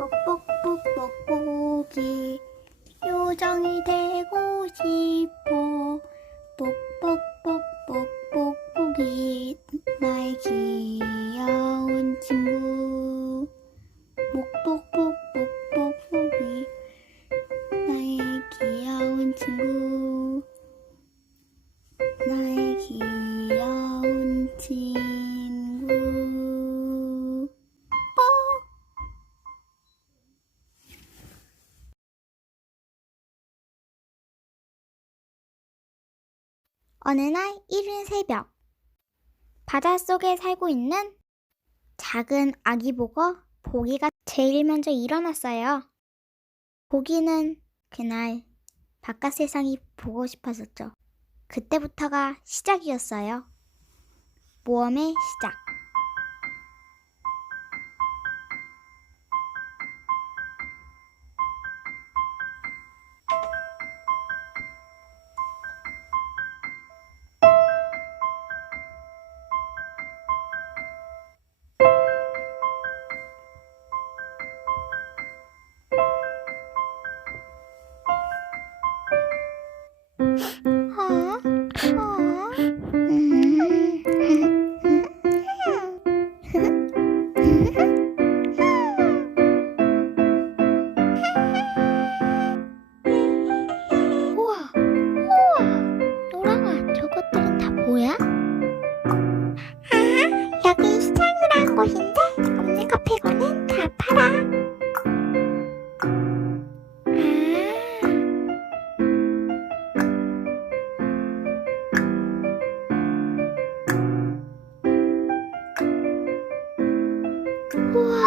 뽁뽁뽁뽁뽁이 요정이 되고 싶어 어느 날 이른 새벽 바닷속에 살고 있는 작은 아기 보거 보기가 제일 먼저 일어났어요. 보기는 그날 바깥 세상이 보고 싶어졌죠. 그때부터가 시작이었어요. 모험의 시작. 우!